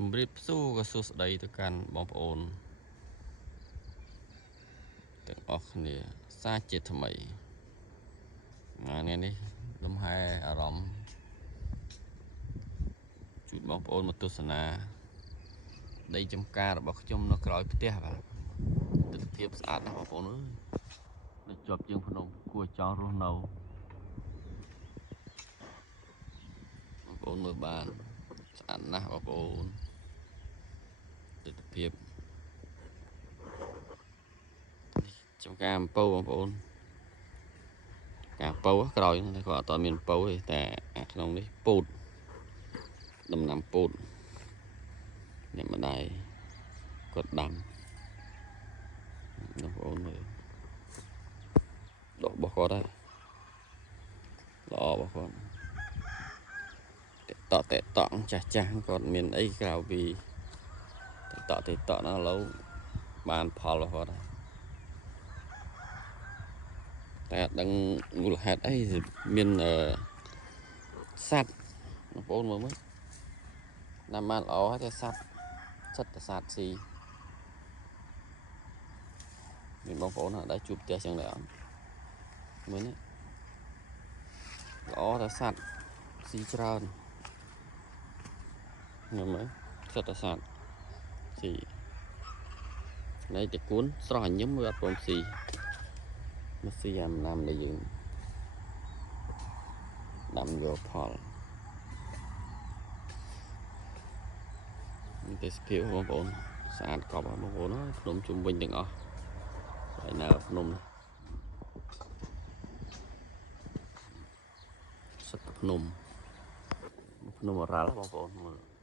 ជំរាបសួរក៏សួស្តីទៅកាន់បងប្អូនទាំងអស់គ្នាសាជាថ្មីថ្ងៃនេះលំហែអារម្មណ៍ជួយបងប្អូនមកទស្សនាដីចំការរបស់ខ្ញុំនៅក្រោយផ្ទះបាទទិដ្ឋភាពស្អាតណាស់បងប្អូនអើយនៅជាប់ជើងភ្នំគួរចង់រស់នៅបងប្អូនមើលបានស្អាតណាស់បងប្អូនទិដ្ឋភាពចំការអំពៅបងប្អូនការពៅក្រោយហ្នឹងគាត់អត់មានពៅទេតែក្នុងនេះពូតដំណាំពូតអ្នកម្ដាយគាត់ដាំបងប្អូនមើលដករបស់គាត់ហើយល្អរបស់គាត់តេតក់ចាស់គាត់មានអីក្រៅពីតក់ណាឥឡូវបានផលរបស់គាត់ហើយតែអត់ដឹងមូលហេតុអីមានសត្វបងប្អូនមើលមើលណាំបានល្អហើយតែសត្វសិតតែសត្វស៊ីមានបងប្អូនអត់ដែរជួបផ្ទះចឹងដែរអត់មើលនេះល្អតែសត្វស៊ីច្រើនមើលសិតតែសត្វស៊ីនេះតែគួនស្រស់ញឹមវាអត់ព្រមស៊ីមកស៊ីអាណាំដែលយើងដាំយកផលទេសភាពបងប្អូនស្អាតកប់បងប្អូនភ្នំជុំវិញទាំងអស់ហើយនៅភ្នំសិតភ្នំអរ៉ាល់បងប្អូនមើល